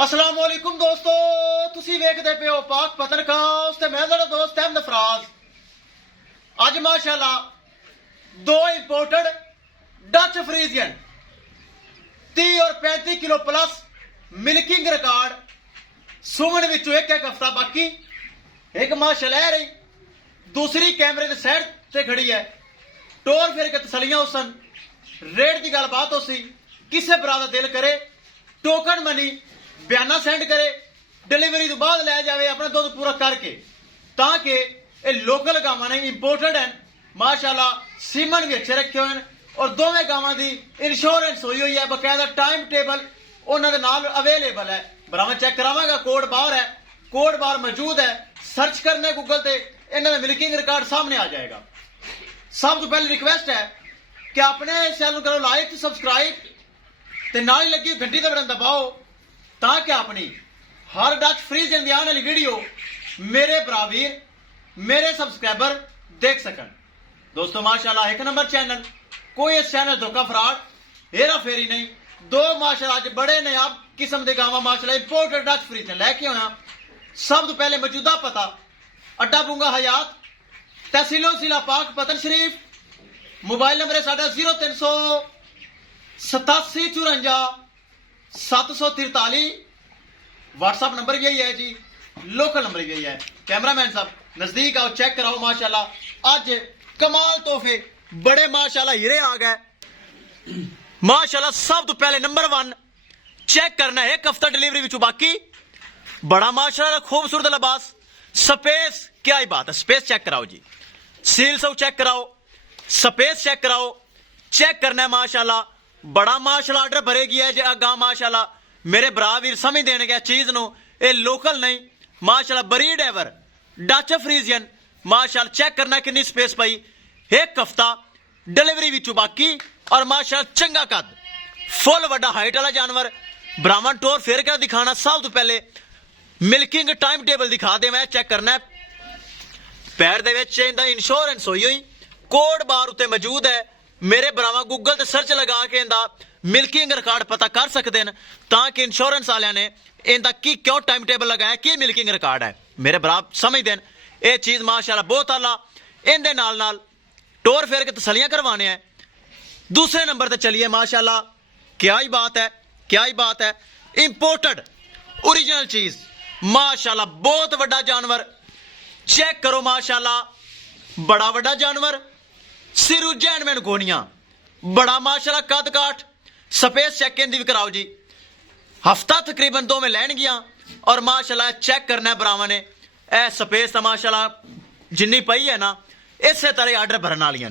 अस्सलाम वालेकुम दोस्तों, तुसी वेखदे पे हो पाक पतनखास ते मैं तेरा दोस्त अहमद फराज। अज माशाल्लाह दो इंपोर्टेड डच फ्रीजियन 30 और 35 किलो प्लस मिल्किंग रिकॉर्ड सुमन विचों एक हफ्ता बाकी। एक माशाल्लाह रही, दूसरी कैमरे के साइड से खड़ी है। टोर फिर के तसलियां उसन रेट की गलबात हो सी। किसे भरा दा दिल करे टोकन मनी बयाना सेंड करे, डिलीवरी तो बाद लै जाए अपना दुध पूरा करके, ताकि ये लोकल गावां ने इंपोर्टेड हैं माशाल्लाह, सीमन भी अच्छे रखे हुए हैं और दोवें गावां की इंश्योरेंस हुई हुई है। बकायदा टाइम टेबल उन्होंने नाल अवेलेबल है। बराबर चेक करावांगा, कोड बाहर है, कोड बाहर मौजूद है। सर्च करने गूगल से इन्होंने मिल्किंग रिकॉर्ड सामने आ जाएगा। सब तो पहले रिक्वेस्ट है कि अपने चैनल करो लाइक सब्सक्राइब ते नाल ही लगी घंटी का बटन दबाओ, ताकि अपनी हर डच फ्रीजियन दी आने वाली वीडियो मेरे बराबर मेरे सब्सक्राइबर देख सकन। दोस्तों माशाल्लाह एक नंबर चैनल, कोई इस चैनल धोखा फ्रॉड हेरा फेरी नहीं। दो माशाल्लाह अज बड़े नयाब किस्म के गावां माशाल्लाह इंपोर्टेड डच फ्रीजियन लैके आया। सब तो पहले मौजूदा पता अड्डा बुंगा हयात, तहसीलो जिला पाक पतन शरीफ। मोबाइल नंबर है साडा 038754 व्हाट्सएप नंबर भी यही है जी, लोकल नंबर भी यही है। कैमरामैन साहब नजदीक आओ, चेक कराओ। माशाल्लाह आज कमाल तोहफे बड़े माशाल्लाह हीरे आ गए माशाल्लाह। सब तो पहले नंबर 1 चेक करना है, एक हफ्ता डिलीवरी विच बाकी। बड़ा माशाल्लाह खूबसूरत लिबास, स्पेस क्या ही बात है। स्पेस चेक कराओ जी, सील सब चेक कराओ, स्पेस चेक कराओ। चेक करना है माशाल्लाह, बड़ा माशाल्लाह ऑर्डर भरेगी है जे अगा माशाल्लाह। मेरे भरा वीर समझ देने गया चीज नो, ये लोकल नहीं माशाल्लाह। बरीड एवर डच फ्रीजियन माशाल्लाह। चेक करना कितनी स्पेस पई, एक हफ्ता डिलीवरी विचों बाकी और माशाल्लाह चंगा कद, फुल वड्डा हाइट वाला जानवर। ब्राह्मण टोर फेर कर दिखाना। सब तो पहले मिल्किंग टाइम टेबल दिखा दे, मैं चेक करना है। पैर दे विच इंदा इंश्योरेंस होई हुई, कोड बार उत्ते मौजूद है। मेरे भरावां गूगल ते सर्च लगा के इंदा मिल्किंग रिकॉर्ड पता कर सकते हैं, ताकि इंश्योरेंस वाले ने इंदा की क्यों टाइम टेबल लगाया, की मिल्किंग रिकॉर्ड है। मेरे भरा समझ देन ये चीज माशाल्लाह बहुत आला। इंदे नाल नाल टोर फेर के तसलियां करवाने हैं। दूसरे नंबर ते चलिए माशाल्लाह, क्या ही बात है, क्या ही बात है। इंपोर्टेड ओरिजिनल चीज माशाल्लाह, बहुत बड़ा जानवर। चेक करो माशाल्लाह, बड़ा वड्डा जानवर। सिरू जैनमैन गोनियां, बड़ा माशाल्लाह कद काठ। स्पेस चेक इन भी कराओ जी। हफ्ता तकरीबन 2 में लैन गया और माशाल्लाह चेक करना है भरावां ने। ए स्पेस तो माशाल्लाह जिन्नी पई है ना, इसे तरह आर्डर भरन वाली,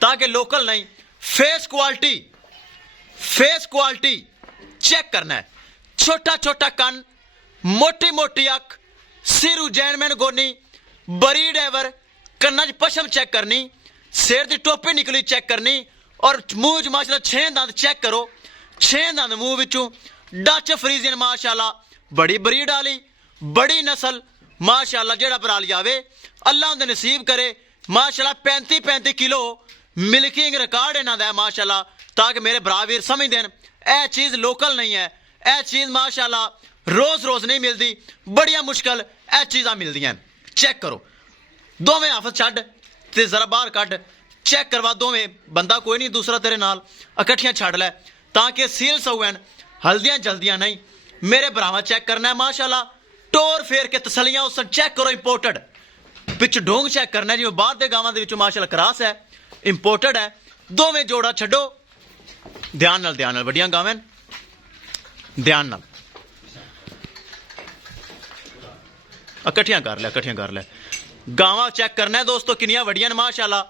ताकि लोकल नहीं। फेस क्वालिटी चेक करना है। छोटा छोटा कन, मोटी मोटी अख, सिरू जैनमैन गोनी, बरीड एवर। कन्ना च पशम चेक करनी, सिर की टोपी निकली चेक करनी और मुंह च माशाल्लाह 6 दंद चेक करो। 6 दंद मुंह विचों। डच फ्रीजियन माशाल्लाह बड़ी बरीड वाली, बड़ी नस्ल माशाल्लाह। जेड़ा भरा लियावे अल्लाह उन्हें नसीब करे माशाल्लाह। 35-35 किलो मिल्किंग रिकॉर्ड इन्हां दा है माशाल्लाह, ताकि मेरे भरा वीर समझ देन यह चीज लोकल नहीं है। यह चीज माशाल्लाह रोज रोज नहीं मिलती, बड़िया मुश्किल यह चीज़ां मिलदियां। चेक करो, दोवें हाफत छड्ड ते जरा बाहर कट, चेक करवा। दोवें बंदा कोई नहीं दूसरा तेरे नाल, इकट्ठियां छड़ लै, ताकि सील सौन हल्दियां जल्दियां नहीं। मेरे भरावां चेक करना है माशाल्लाह। टोर फेर के तसलियां उस चेक करो। इंपोर्टेड पिच ढोंग चेक करना है, जिवें बाहर दे गावां दे विचों माशाल्लाह क्रास है, इंपोर्टेड है। दोवें जोड़ा छड्डो ध्यान नाल, वड्डियां गावां ध्यान नाल इकट्ठियां कर ले। गावां चेक करना है दोस्तों किनियां वड्डियां माशाल्लाह।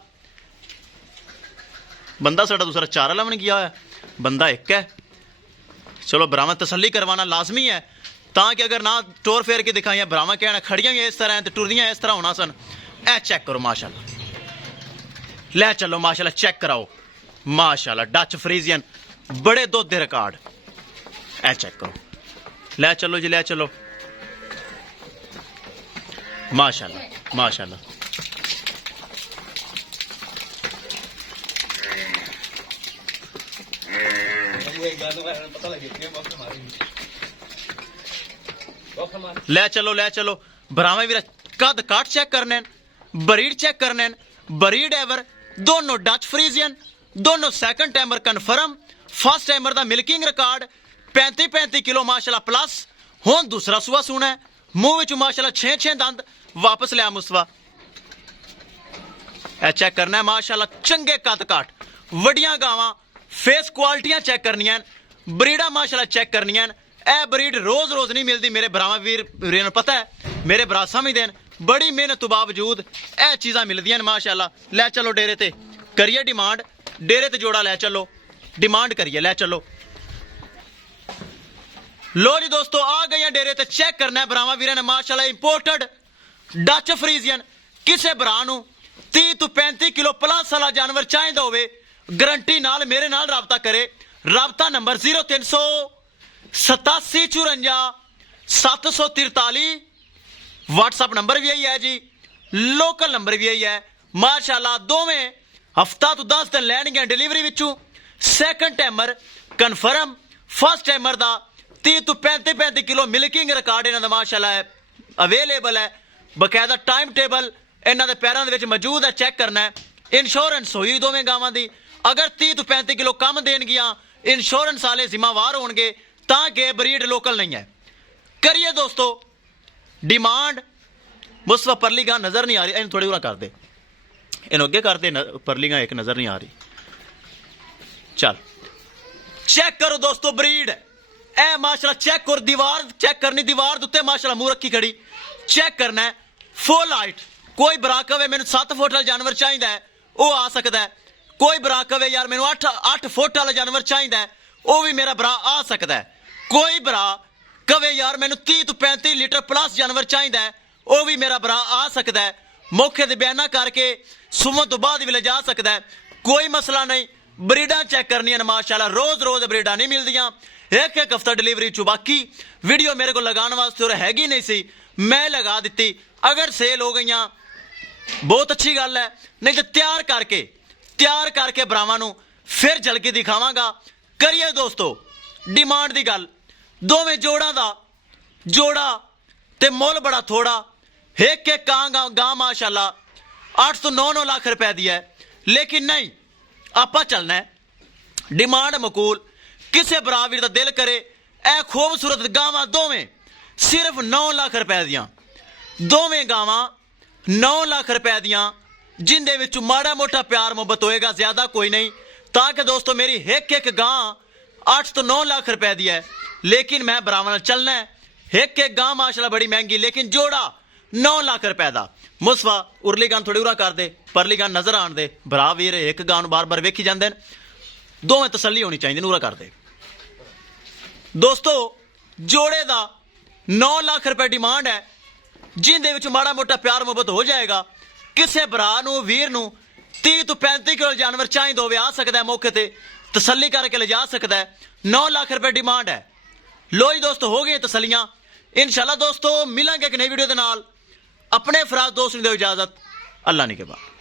बंदा साडा दूसरा चारा लावन गया है, बंदा एक है। चलो भरावां तसल्ली करवाना लाजमी है, ताकि अगर ना टोर फेर के दिखाइया भरावां कहना खड़ियां भी इस तरह हैं तो टुरदियां इस तरह होना सन। ए चेक करो माशाल्लाह, ले चलो माशाल्लाह चेक कराओ माशाल्लाह। डच फ्रीजियन बड़े दुध दे रिकॉर्ड, ए चेक करो। ले चलो जी, ले चलो माशाल्लाह माशाल्लाह। ਲੈ ਚਲੋ ਭਰਾਵਾਂ ਵੀਰ कद काट चेक करने ब्रीड चेक करने ब्रीड एवर दोनों डच फ्रीजियन दोनों second timer confirm first timer दा मिल्किंग रिकॉर्ड 35-35 किलो माशाल्लाह प्लस हुण दूसरा सूआ सुना है मूंह विच माशाल्लाह 6 दंद वापस लिया मुस्तफा ए चेक करना है माशाल्लाह चंगे कद काट वड्डियां गावां फेस क्वालिटियां चेक करनियां ब्रीडा माशाल्लाह चेक करनियां ए ब्रीड रोज रोज नहीं मिलती मेरे भरावां वीर नूं पता है मेरे भरा समझदे हैं बड़ी मेहनत तो बावजूद ए चीज़ां मिलदियां माशाल्लाह लै चलो डेरे ते करिए डिमांड डेरे ते जोड़ा लै चलो डिमांड करिए लै चलो लो जी दोस्तों आ गई डेरे ते चेक करना है भरावां वीरां ने माशाल्लाह इंपोर्टेड डच फ्रीजियन किसे भरा नूं 30 तो 35 किलो प्लस वाला जानवर चाहिदा होवे गारंटी नाल मेरे नाल राबता करे राबता नंबर 0387 54 743 व्हाट्सअप नंबर भी यही है जी लोकल नंबर भी यही है माशाल्लाह दोवें हफ्ता तो 10 दिन लैणगे डिलीवरी विचों second timer confirm first timer दा 30 तो 35 किलो मिल्किंग रिकॉर्ड इन्हां दा माशाल्लाह है अवेलेबल है बकायदा टाइम टेबल इन्हां दे पैरां दे विच मौजूद है चेक करना है इंश्योरेंस होई दोवें गावां दी अगर 30 तो 35 किलो कम देणगियां इंश्योरेंस वाले जिम्मेवार होणगे तां कि ब्रीड लोकल नहीं है करिए दोस्तों डिमांड मुस्तफा परली गां नजर नहीं आ रही इन थोड़ी उरा कर दे इन अगे कर दे परली गां एक नजर नहीं आ रही चल चेक करो दोस्तों ब्रीड ए माशाल्लाह चेक करो दीवार चेक करनी दीवार उत्ते माशाल्लाह मुंह रखी खड़ी चेक करना है फुल हाइट कोई भरा कवे मैनू 7 फुट वाला जानवर चाहिए वो आ सकता है कोई भरा कवे यार मैनू 8 फुट वाला जानवर चाहिए वो भी मेरा भरा आ सकता है कोई भरा कवे यार मैनू 30 तो 35 लीटर प्लस जानवर चाहिए वह भी मेरा भरा आ सकता है मौके से बयाना करके सुमन तो बाद भी ले जा सकता है कोई मसला नहीं ब्रीडा चेक करनी माशाल्लाह रोज रोज ब्रीडा नहीं मिलदियां एक हफ्ता डिलीवरी चु बाकी वीडियो मेरे को लगाने वास्ते और हैगी नहीं सी मैं लगा दी अगर सेल हो गई बहुत अच्छी गल है नहीं तो तैयार करके भरावां नूं फिर जल के दिखावांगा करिए दोस्तों डिमांड की गल दोवें जोड़ा दा जोड़ा ते मुल बड़ा थोड़ा एक गां माशाल्लाह 8 तो 9 लाख रुपए दी है लेकिन नहीं आपा चलना है डिमांड मकूल किसे बराबर दा दिल करे ए खूबसूरत गावां दोवें सिर्फ 9 लाख रुपए दियां दोवें गावां 9 लाख रुपए दियां जिंदे विच माड़ा मोटा प्यार मोहब्बत होएगा ज्यादा कोई नहीं ताकि दोस्तों मेरी एक गां 8 तो 9 लाख रुपए दी है लेकिन मैं बराबर चलना है एक गां माशाल्लाह बड़ी महंगी लेकिन जोड़ा 9 लाख रुपए का मुस्तफा उरली गां थोड़ी उरा कर दे परली गां नजर आन दे भरा वीर एक गां बार बार वेखी जाते दोवें तसली होनी चाहिए उरा कर दे दोस्तों जोड़े का 9 लाख रुपए डिमांड है जिंदे विच माड़ा मोटा प्यार मोहब्बत हो जाएगा किसे भरा नूं वीर नूं 30 तो 35 किलो जानवर चाहिए होवे आ सकता है मौके ते तसली करके ले जा सकता है 9 लाख रुपए डिमांड है लो जी दोस्तों हो गई तसलियां इंशाल्लाह दोस्तों मिलेंगे एक नई वीडियो के नाल अपने फराज दोस्त नूं दो इजाजत अल्लाह ने के बाद।